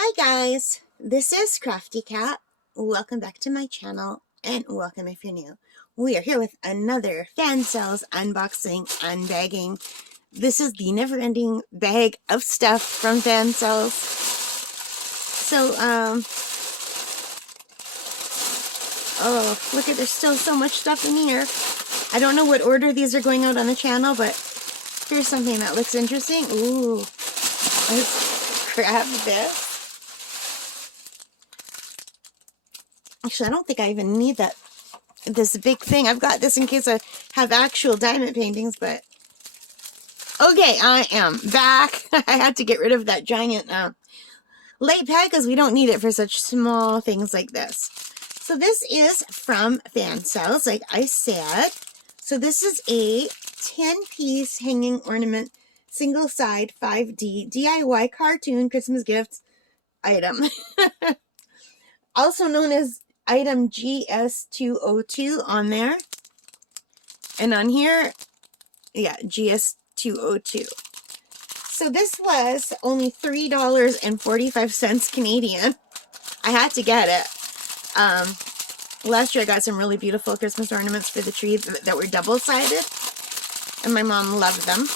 Hi guys, this is Crafty Cat. Welcome back to my channel and welcome if you're new. We are here with another Fansells unboxing, unbagging. This is the never-ending bag of stuff from Fansells. So, oh, look at, there's still so much stuff in here. I don't know what order these are going out on the channel, but here's something that looks interesting. Ooh, let's grab this. Actually, I don't think I even need this big thing. I've got this in case I have actual diamond paintings, but okay, I am back. I had to get rid of that giant light pad because we don't need it for such small things like this. So this is from Fansells, like I said. So this is a 10-piece hanging ornament, single side 5D DIY cartoon Christmas gift item. Also known as item GS202 on there. And on here, yeah, GS202. So this was only $3.45 Canadian. I had to get it. Last year I got some really beautiful Christmas ornaments for the tree that were double-sided. And my mom loved them.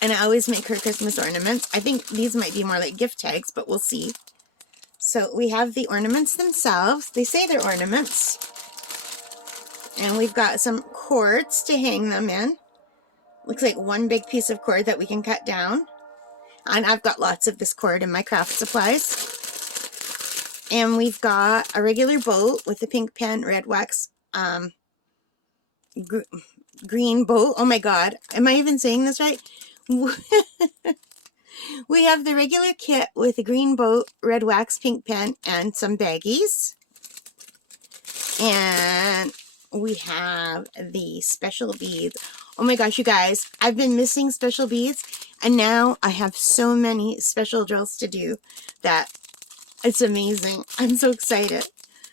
And I always make her Christmas ornaments. I think these might be more like gift tags, but we'll see. So we have the ornaments themselves. They say they're ornaments. And we've got some cords to hang them in. Looks like one big piece of cord that we can cut down. And I've got lots of this cord in my craft supplies. And we've got a regular boat with the pink pen, red wax, green boat. Oh my god. Am I even saying this right? We have the regular kit with a green boat, red wax, pink pen, and some baggies. And we have the special beads. Oh my gosh, you guys, I've been missing special beads, and now I have so many special drills to do that it's amazing. I'm so excited.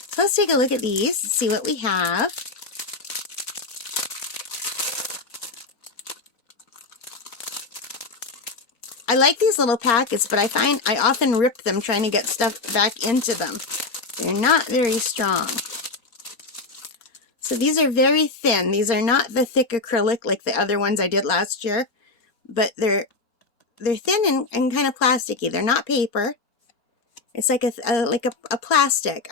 So let's take a look at these, see what we have. I like these little packets, but I find I often rip them trying to get stuff back into them. They're not very strong. So these are very thin. These are not the thick acrylic like the other ones I did last year, but they're thin and kind of plasticky. They're not paper. It's like a plastic.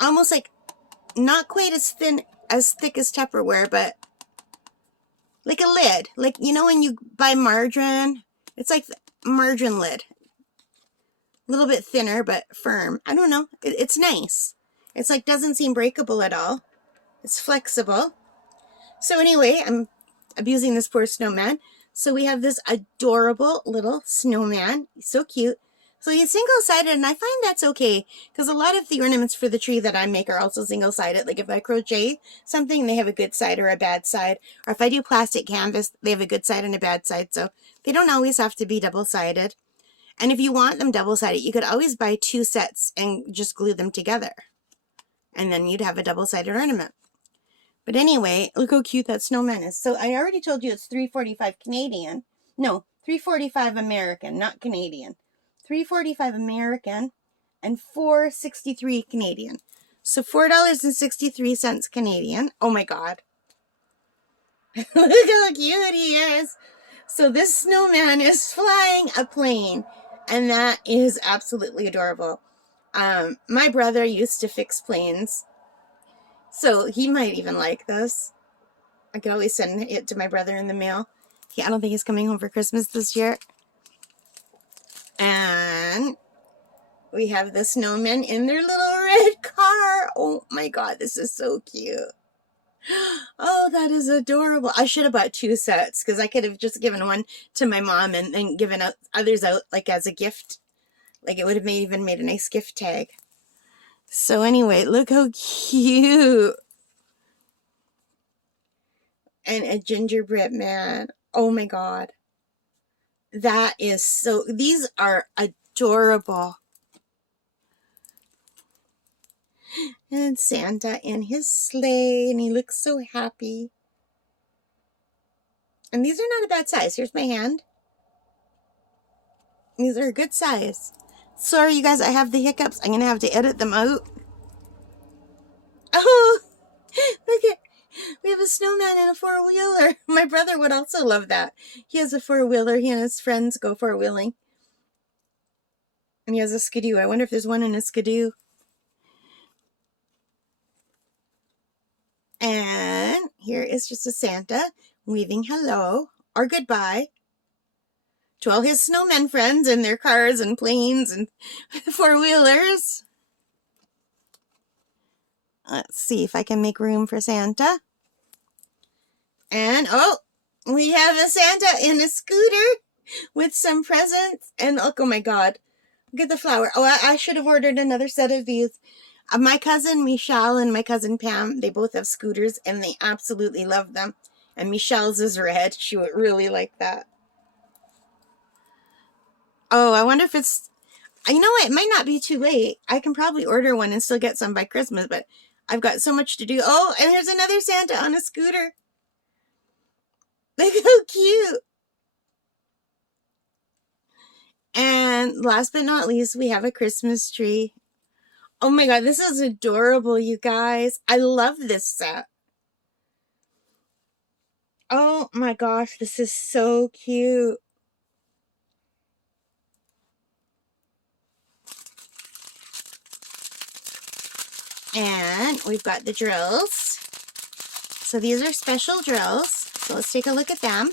Almost like not quite as thin, as thick as Tupperware, but like a lid. Like, you know when you buy margarine? It's like margarine lid. A little bit thinner, but firm. I don't know. It's nice. It's like doesn't seem breakable at all. It's flexible. So anyway, I'm abusing this poor snowman. So we have this adorable little snowman. He's so cute. So he's single-sided, and I find that's okay, because a lot of the ornaments for the tree that I make are also single-sided. Like if I crochet something, they have a good side or a bad side. Or if I do plastic canvas, they have a good side and a bad side. So they don't always have to be double-sided. And if you want them double-sided, you could always buy 2 sets and just glue them together. And then you'd have a double-sided ornament. But anyway, look how cute that snowman is. So I already told you it's $3.45 Canadian. No, $3.45 American, not Canadian. $3.45 American and $4.63 Canadian. So $4.63 Canadian. Oh my god. Look how cute he is. So this snowman is flying a plane, and that is absolutely adorable. My brother used to fix planes, so he might even like this. I could always send it to my brother in the mail. I don't think he's coming home for Christmas this year. And we have the snowmen in their little red car. Oh my god, this is so cute. Oh, that is adorable. I should have bought 2 sets, because I could have just given one to my mom and given out others out like as a gift. Like it would have even made a nice gift tag. So anyway, look how cute. And a gingerbread man. Oh my god. That is so, these are adorable. And Santa in his sleigh, and he looks so happy. And these are not a bad size. Here's my hand. These are a good size. Sorry, you guys, I have the hiccups. I'm going to have to edit them out. Oh, look at, we have a snowman and a four-wheeler. My brother would also love that. He has a four-wheeler. He and his friends go four-wheeling. And he has a skidoo. I wonder if there's one in a skidoo. And here is just a Santa waving hello or goodbye to all his snowmen friends and their cars and planes and four-wheelers. Let's see if I can make room for Santa. And, oh, we have a Santa in a scooter with some presents. And, oh my God, look at the flower. Oh, I should have ordered another set of these. My cousin Michelle and my cousin Pam, they both have scooters, and they absolutely love them. And Michelle's is red. She would really like that. Oh, I wonder if it's... You know what? It might not be too late. I can probably order one and still get some by Christmas, but I've got so much to do. Oh, and there's another Santa on a scooter. Look how cute. And last but not least, we have a Christmas tree. Oh my God, this is adorable, you guys. I love this set. Oh my gosh, this is so cute. And we've got the drills. So these are special drills. So let's take a look at them.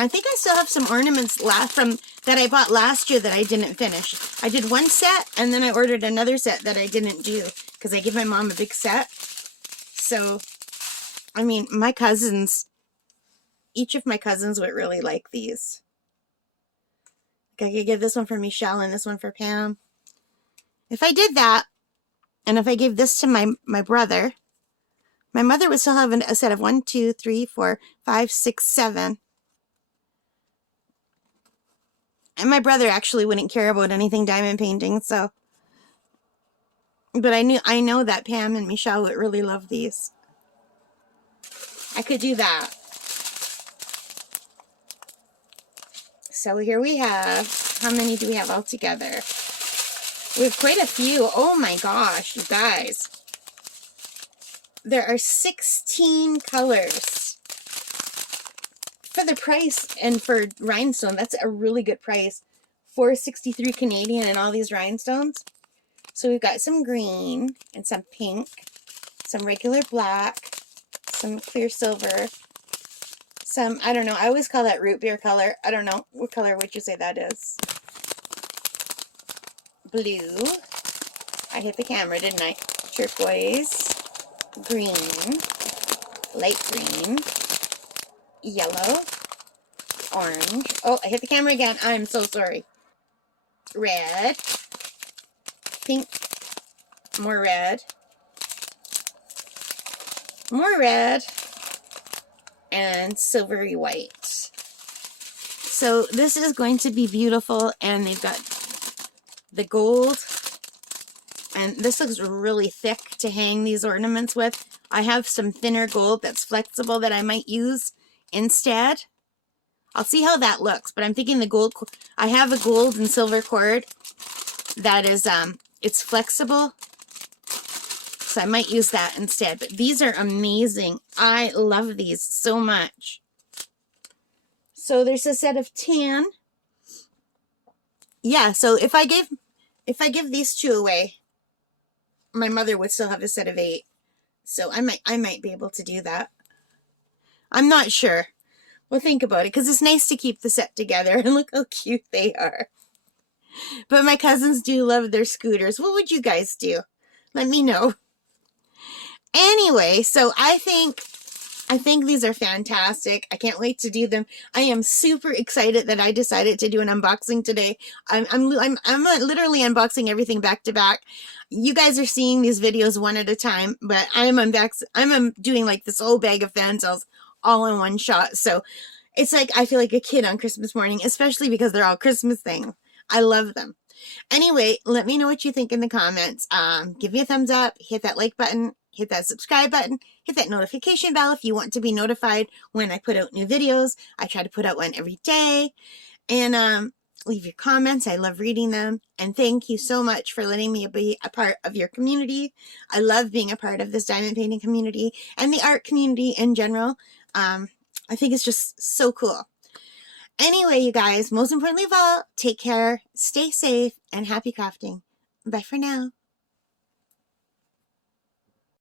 I think I still have some ornaments that I bought last year that I didn't finish. I did one set, and then I ordered another set that I didn't do because I gave my mom a big set. So, I mean, my cousins, each of my cousins would really like these. Like I could give this one for Michelle and this one for Pam. If I did that, and if I gave this to my brother, my mother would still have a set of 1, 2, 3, 4, 5, 6, 7. And my brother actually wouldn't care about anything diamond painting, so. But I know that Pam and Michelle would really love these. I could do that. So here we have, how many do we have all together? We have quite a few. Oh my gosh, you guys. There are 16 colors. For the price and for rhinestone, that's a really good price. $4.63 Canadian and all these rhinestones. So we've got some green and some pink, some regular black, some clear silver, some, I don't know, I always call that root beer color. I don't know. What color would you say that is? Blue. I hit the camera, didn't I? Turquoise. Green. Light green. Yellow. Orange. Oh, I hit the camera again. I'm so sorry. Red. Pink. More red. More red. And silvery white. So this is going to be beautiful, and they've got the gold, and this looks really thick to hang these ornaments with. I have some thinner gold that's flexible that I might use instead. I'll see how that looks, but I'm thinking the gold, I have a gold and silver cord that is, it's flexible, so I might use that instead. But these are amazing. I love these so much. So there's a set of 10. Yeah, so if I give these 2 away, my mother would still have a set of 8. So I might be able to do that. I'm not sure. Well, think about it, because it's nice to keep the set together. And look how cute they are. But my cousins do love their scooters. What would you guys do? Let me know. Anyway, so I think these are fantastic. I can't wait to do them. I am super excited that I decided to do an unboxing today. I'm literally unboxing everything back to back. You guys are seeing these videos one at a time, but I'm doing like this whole bag of Fansells all in one shot. So it's like I feel like a kid on Christmas morning, especially because they're all Christmas things. I love them. Anyway, let me know what you think in the comments. Give me a thumbs up, hit that like button, hit that subscribe button, hit that notification bell if you want to be notified when I put out new videos. I try to put out one every day. And leave your comments. I love reading them. And thank you so much for letting me be a part of your community. I love being a part of this diamond painting community and the art community in general. I think it's just so cool. Anyway, you guys, most importantly of all, take care, stay safe, and happy crafting. Bye for now.